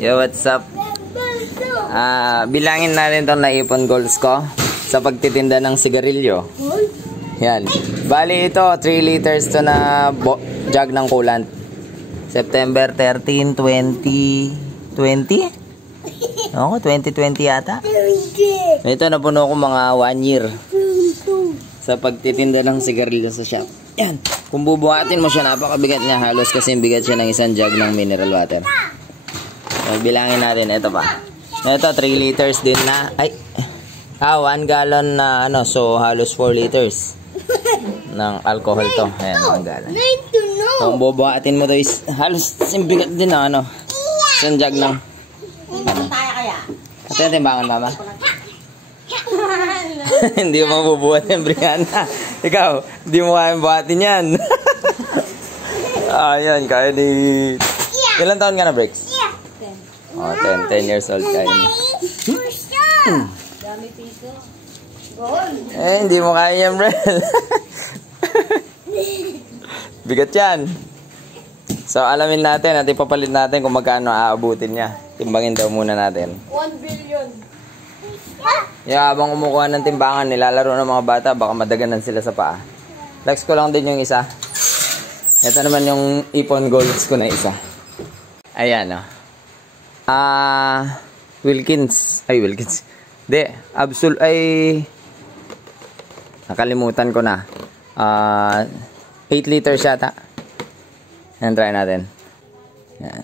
Yo, what's up? Bilangin natin itong naipon goals ko sa pagtitinda ng sigarilyo. Yan. Bali ito, 3 liters to na jug ng coolant. September 13, 2020? Oo, 2020 yata. Ito, napuno ko mga 1 year sa pagtitinda ng sigarilyo sa shop. Yan. Kung bubuhatin mo siya, napakabigat niya. Halos kasi bigat siya ng isang jug ng mineral water. So, bilangin natin. Ito pa. Ito, 3 liters din na. Ay. 1 gallon na ano. So, halos 4 liters ng alcohol to. Ayan, 1 gallon. So, kung bubuhatin mo to is halos bigat din na ano. Isang jug ng ito yung timbangan, mama. Hindi mo mabubuhat yung Brianna. Ikaw, hindi mo kaya buhatin yan. Ayan, kaya ni... Ilan taon ka na, Brix? 10 years old kaya niya. Hindi mo kaya yan, Brel. Bigat yan. So, alamin natin at ipapalit natin kung magkano aabutin niya. Timbangin daw muna natin. 1 billion. Habang kumukuha ng timbangan, nilalaro ng mga bata, baka madaganan sila sa paa. Flex ko lang din yung isa. Ito naman yung ipon goals ko na isa. Ayan, o. Wilkins. Ay, Wilkins. Hindi. Absol, ay... Nakalimutan ko na. 8 liters yata. Yan, try natin. Yan.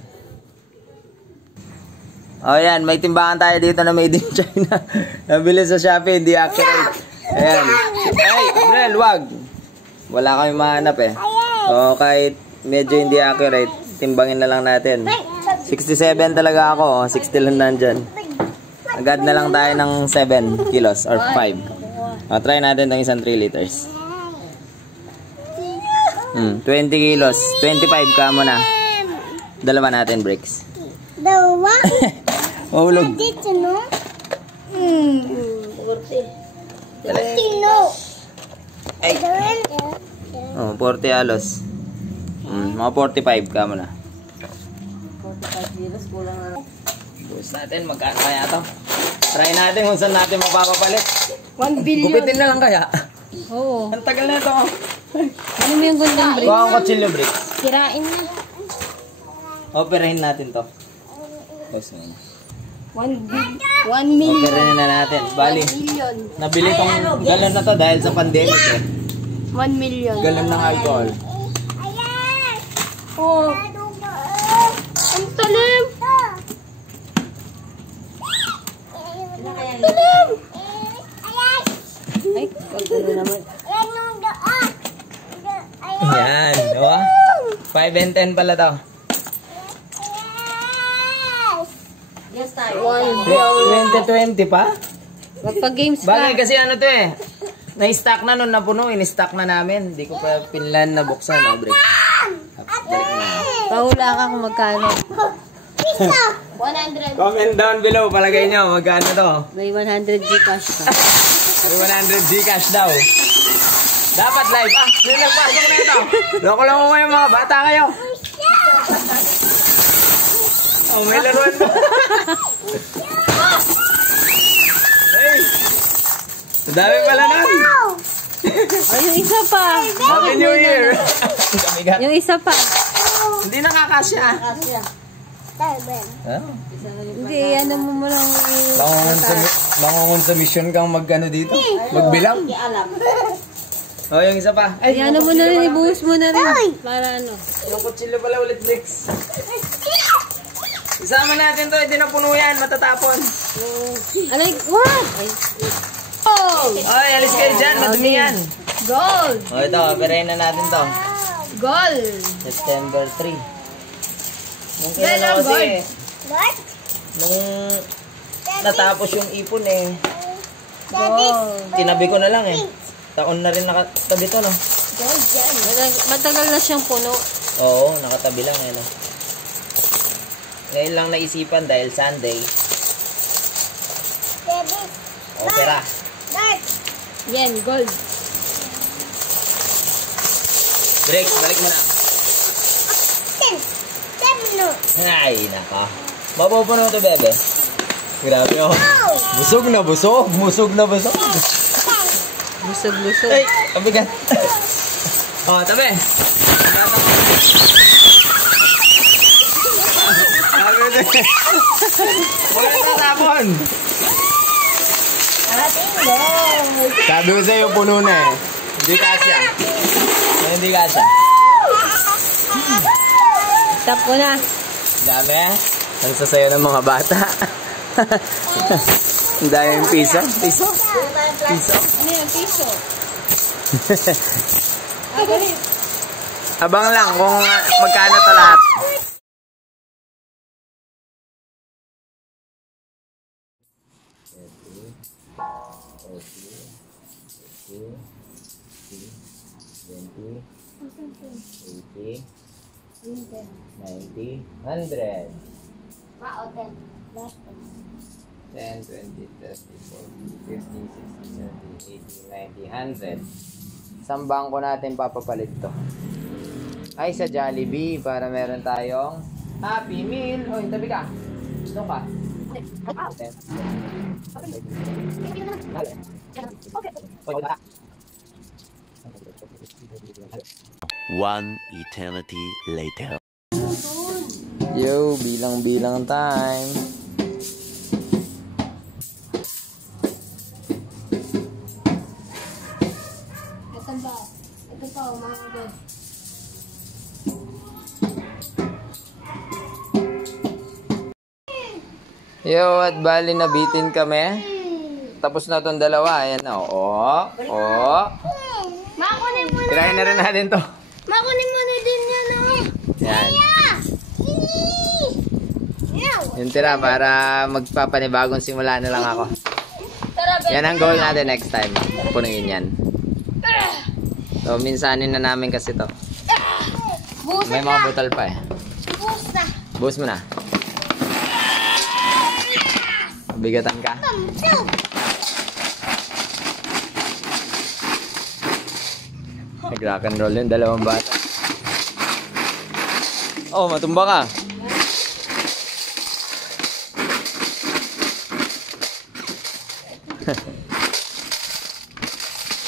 O yan, may timbangan tayo dito na made in China. Nabili sa Shopee, hindi accurate. Ayan. Ay, Brel, wag. Wala kami mahanap eh. O kahit medyo hindi accurate, timbangin na lang natin. 67 talaga ako, 60 lang nandyan. Agad na lang tayo ng 7 kilos or 5. O, try natin ng isang 3 liters. 20 kilos, 25 ka muna. Dalawa natin, Bricks. Dalawa? Mahulog. Dito, no? 40. Ay. 40 halos. Mga 45 ka muna. 45 kilos, kulang na. Bus natin, magkano kaya ito? Try natin kung saan natin mapapapalit. 1 billion. Gupitin na lang kaya. Oo. Ang tagal na ito. Ano mo yung gundang brick? Kuha ang kutsilyo, Bricks. Kirain na. Operahin natin to. Pause muna. 1 million. Operahin na natin. Bali, 1 million. nabili tong galon na to dahil sa pandemic eh. 1 million. Galon ng alcohol. Oh. Ang talim. Talim. Ay, pagkano naman. Yan. Diba? 5 and 10 pala to. 2020 pa? Magpa-games pa. Bagay kasi ano to eh. Na-stock na nun, napuno. In-stock na namin. Hindi ko pa pinlan na buksan. No, break. Balik na. Pahula ka kung magkano. 100. Comment down below. Palagay nyo. Magkano to? May 100 Gcash ka. May 100 Gcash daw. Dapat live. May nagpasok na ito. Loko lang mo yung mga bata kayo. Oh, may laruan mo. Hey! Dami pala nun. Oh, yung isa pa. Happy New Year. Yung isa pa. Hindi nakakasya. Hindi, ano mo lang. Bangungon sa mission kang mag-ano dito. Magbilang. Oh, yung isa pa. Ay, ano mo na rin, ibuhos mo na rin. Para ano. Yung kutsilyo pala ulit, Bricks. Isama natin to, hindi na puno yan, matatapon. Alay, what? Ay, alis kayo dyan, madumi yan. Gold! O ito, operahin na natin to. Gold! September 3. Nung Gold! kasi, nung natapos yung ipon eh, Gold! tinabi ko na lang eh. Taon na rin nakatabi to, no? Gold yan. Matagal na siyang puno. Oo, nakatabi lang eh, no? Ngayon lang naisipan dahil Sunday. Opera. Yan, gold. Break, balik mo na. Ay, naka. Mapupuno to, bebe. Grabe, oh. Busog na busog. Busog na busog. Busog-busog. Ay, kabigat. Oh, tabi. Wala na tapon. Sabi ko sa'yo, puno na eh. Hindi kasya. Hindi kasya. Tap ko na. Dami. Ang sasayo ng mga bata. Ang daming piso. Piso? Piso? Ano yan? Piso. Abang lang kung magkano to lahat. $80, $90, $100. 10, 20, 30, 40, 50, 60, 70, 80, 90, 100. Isang bangko natin papapalit to. Ay, sa Jollibee para meron tayong Happy Meal. O, yung tabi ka. Doon ka. One eternity later. Yo, bilang-bilang time. Ito pa, mga agad. Yo, at bali nabitin kami. Tapos na tong dalawa. Ayan na. Oo. Oo. Makunin mo na. Tirahin na rin natin to. Makunin mo na din yan, oh. Yan. Yaw. Yung tira para magpapanibagong simula na lang ako. Tara, Yan ang goal natin next time. Punuin yan. So, minsanin na namin kasi to. Busa May mga butal pa eh. Busa. Buhos mo na. Bigatan ka. Nag-rock and roll yung dalawang bata. Oh, matumba ka.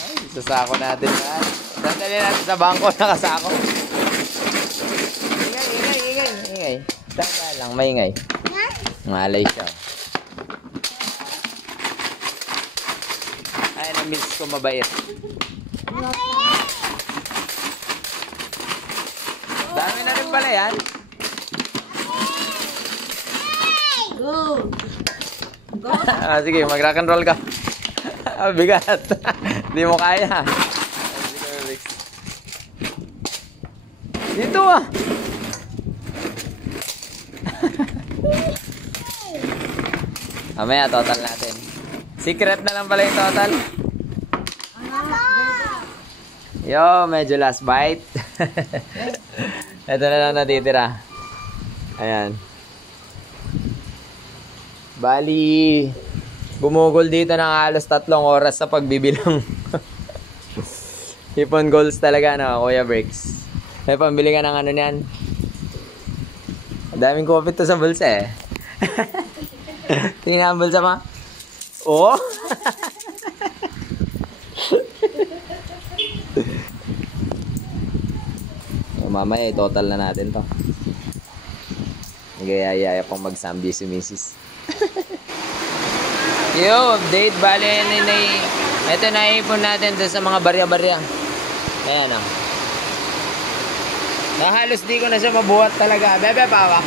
Ay, sasako natin yan. Sandali natin sa bangko, nakasako. Ingay, ingay, ingay, ingay. Tanda lang, maingay. Malay siya. Ay, na-miss ko mabait. Dami na rin pala yan. Go! Go! Sige, mag-rock and roll ka. Bigat. Hindi mo kaya. Dito ah. Mamaya, total natin. Secret na lang pala yung total. Yo, medyo last bite. Ito na lang natitira. Ayan. Bali, bumugol dito ng halos 3 oras sa pagbibilang. Hipon goals talaga, no, Kuya Bricks. May pambili ka ng ano niyan. Ang daming kopit to sa bulsa eh. Tingnan ang bulsa mo. Oh! So, mamaya total na natin to. Nagayayaya pang magsambi si Mrs. Yo, update. Bale, ito naipon natin doon sa mga barya-barya. Ayan o. Halos di ko na siya mabuhat talaga. Bebe, pawak.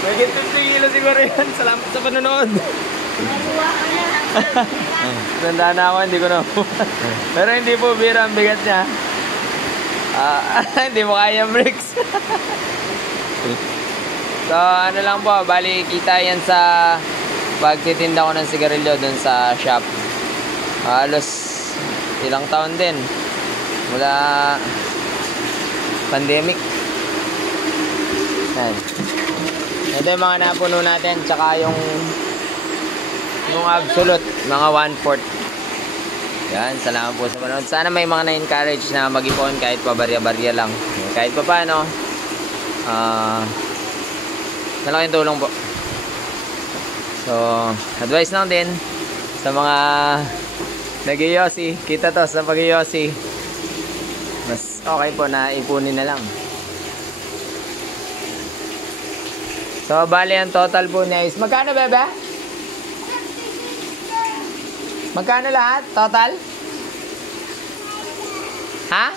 Magiging 50 kilo siguro yan. Salamat sa panonood. Tanda na ako, hindi ko na. Pero hindi po bira ang bigat niya. Hindi mo kaya bricks. So, ano lang po, bali kita yan sa pagtitinda ko ng sigarilyo dun sa shop. Halos ilang taon din. Mula pandemic. Yan. Ito yung mga napuno natin, tsaka yung absolute, mga 1/4. Yan, salamat po sa panonood. Sana may mga na-encourage na mag-ipon kahit pa barya-barya lang. Kahit pa paano, malaking tulong po. So, advice lang din sa mga nag-iyosi. Kita to sa pag-iyosi. Mas okay po na ipunin na lang. So, bali ang total po niya is, magkano bebe? Magkano lahat? Total? Ha?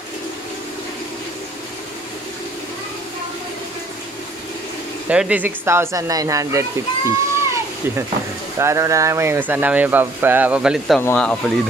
$36,950. So, ano na namin kung saan namin papalit to mga kapulido.